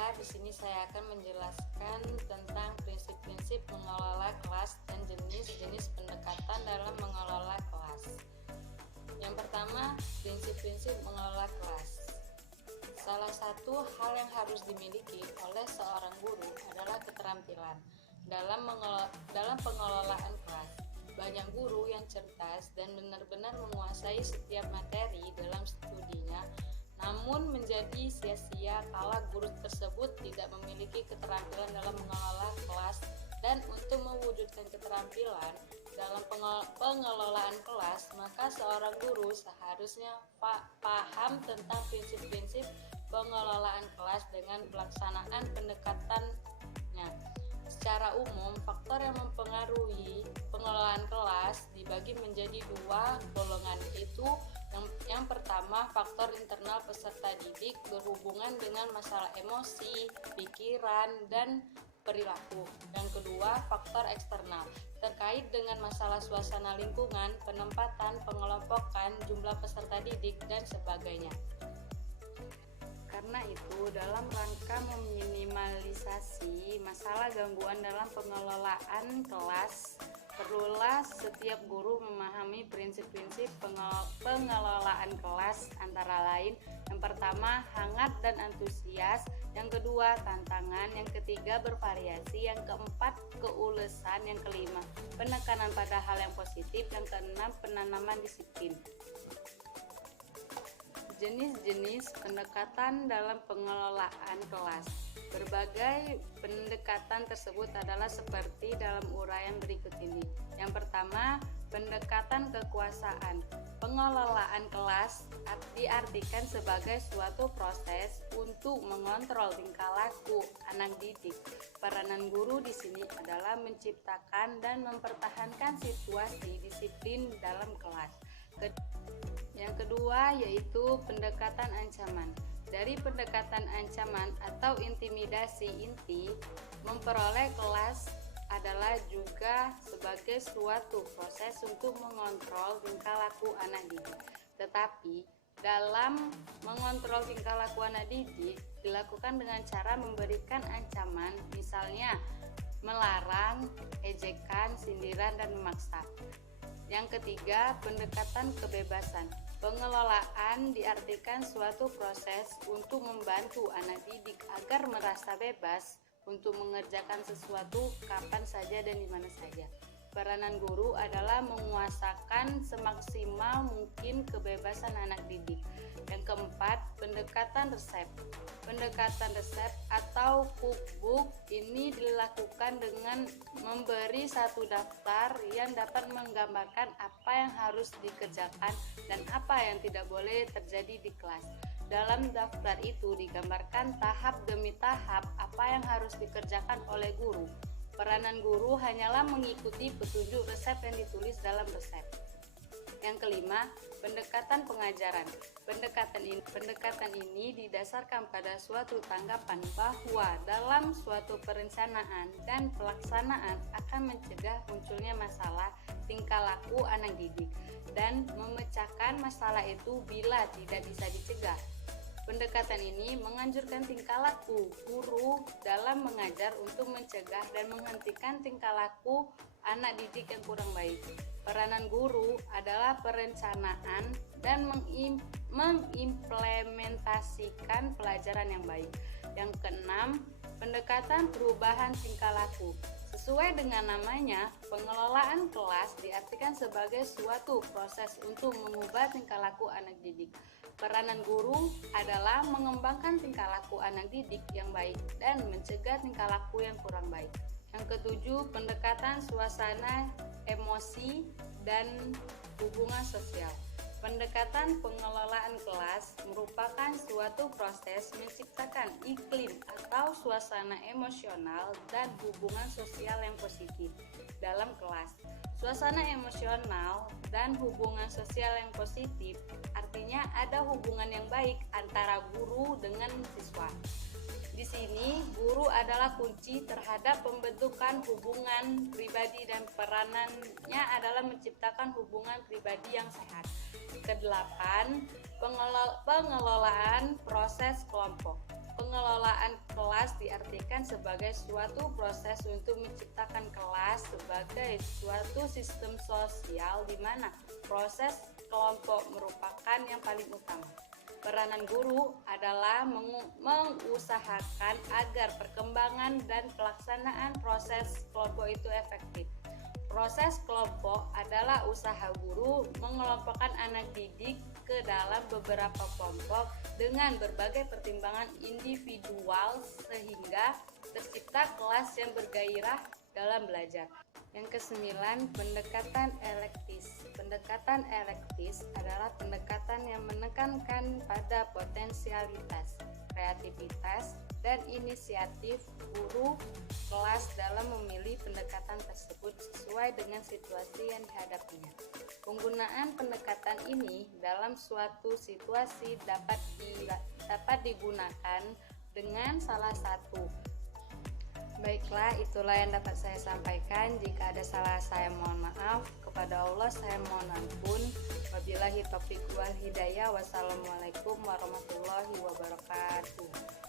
Baiklah, di sini saya akan menjelaskan tentang prinsip-prinsip mengelola kelas dan jenis-jenis pendekatan dalam mengelola kelas. Yang pertama, prinsip-prinsip mengelola kelas. Salah satu hal yang harus dimiliki oleh seorang guru adalah keterampilan dalam pengelolaan kelas. Banyak guru yang cerdas dan benar-benar menguasai setiap materi dalam studinya, namun menjadi sia-sia kala guru tersebut tidak memiliki keterampilan dalam mengelola kelas. Dan untuk mewujudkan keterampilan dalam pengelolaan kelas, maka seorang guru seharusnya paham tentang prinsip-prinsip pengelolaan kelas dengan pelaksanaan pendekatannya. Secara umum, faktor yang mempengaruhi pengelolaan kelas dibagi menjadi dua golongan, yaitu yang pertama, faktor internal peserta didik berhubungan dengan masalah emosi, pikiran, dan perilaku. Yang kedua, faktor eksternal terkait dengan masalah suasana lingkungan, penempatan, pengelompokan, jumlah peserta didik, dan sebagainya. Karena itu, dalam rangka meminimalisasi masalah gangguan dalam pengelolaan kelas, perlulah setiap guru memahami prinsip-prinsip pengelolaan kelas, antara lain yang pertama, hangat dan antusias, yang kedua, tantangan, yang ketiga, bervariasi, yang keempat, keulesan, yang kelima, penekanan pada hal yang positif, yang keenam, penanaman disiplin. Jenis-jenis pendekatan dalam pengelolaan kelas. Berbagai pendekatan tersebut adalah seperti dalam uraian berikut ini. Yang pertama, pendekatan kekuasaan. Pengelolaan kelas diartikan sebagai suatu proses untuk mengontrol tingkah laku anak didik. Peranan guru di sini adalah menciptakan dan mempertahankan situasi disiplin dalam kelas. Yang kedua yaitu pendekatan ancaman. Dari pendekatan ancaman atau intimidasi inti, memperoleh kelas adalah juga sebagai suatu proses untuk mengontrol tingkah laku anak didik. Tetapi dalam mengontrol tingkah laku anak didik dilakukan dengan cara memberikan ancaman, misalnya melarang, ejekan, sindiran, dan memaksa. Yang ketiga, pendekatan kebebasan. Pengelolaan diartikan suatu proses untuk membantu anak didik agar merasa bebas untuk mengerjakan sesuatu kapan saja dan di mana saja. Peranan guru adalah menguasakan semaksimal mungkin kebebasan anak didik. Yang keempat, pendekatan resep. Pendekatan resep atau cookbook ini dilakukan dengan memberi satu daftar yang dapat menggambarkan apa yang harus dikerjakan dan apa yang tidak boleh terjadi di kelas. Dalam daftar itu digambarkan tahap demi tahap apa yang harus dikerjakan oleh guru. Peranan guru hanyalah mengikuti petunjuk resep yang ditulis dalam resep. Yang kelima, pendekatan pengajaran. Pendekatan ini didasarkan pada suatu tanggapan bahwa dalam suatu perencanaan dan pelaksanaan akan mencegah munculnya masalah tingkah laku anak didik dan memecahkan masalah itu bila tidak bisa dicegah. Pendekatan ini menganjurkan tingkah laku guru dalam mengajar untuk mencegah dan menghentikan tingkah laku anak didik yang kurang baik. Peranan guru adalah perencanaan dan mengimplementasikan pelajaran yang baik. Yang keenam, pendekatan perubahan tingkah laku. Sesuai dengan namanya, pengelolaan kelas diartikan sebagai suatu proses untuk mengubah tingkah laku anak didik. Peranan guru adalah mengembangkan tingkah laku anak didik yang baik dan mencegah tingkah laku yang kurang baik. Yang ketujuh, pendekatan suasana, emosi, dan hubungan sosial. Pendekatan pengelolaan kelas merupakan suatu proses menciptakan iklim atau suasana emosional dan hubungan sosial yang positif dalam kelas. Suasana emosional dan hubungan sosial yang positif artinya ada hubungan yang baik antara guru dengan siswa. Di sini, guru adalah kunci terhadap pembentukan hubungan pribadi dan peranannya adalah menciptakan hubungan pribadi yang sehat. Kedelapan, pengelolaan proses kelompok. Pengelolaan Pengelolaan kelas diartikan sebagai suatu proses untuk menciptakan kelas sebagai suatu sistem sosial di mana proses kelompok merupakan yang paling utama. Peranan guru adalah mengusahakan agar perkembangan dan pelaksanaan proses kelompok itu efektif. Proses kelompok adalah usaha guru mengelompokkan anak didik ke dalam beberapa kelompok dengan berbagai pertimbangan individual sehingga tercipta kelas yang bergairah dalam belajar. Yang kesembilan, pendekatan elektis. Pendekatan elektis adalah pendekatan yang menekankan pada potensialitas, kreativitas, dan inisiatif guru kelas dalam memilih pendekatan tersebut sesuai dengan situasi yang dihadapinya. Penggunaan pendekatan ini dalam suatu situasi dapat digunakan dengan salah satu. Baiklah, itulah yang dapat saya sampaikan. Jika ada salah, saya mohon maaf. Kepada Allah saya mohon ampun. Wabillahi taufiq wal hidayah. Wassalamualaikum warahmatullahi wabarakatuh.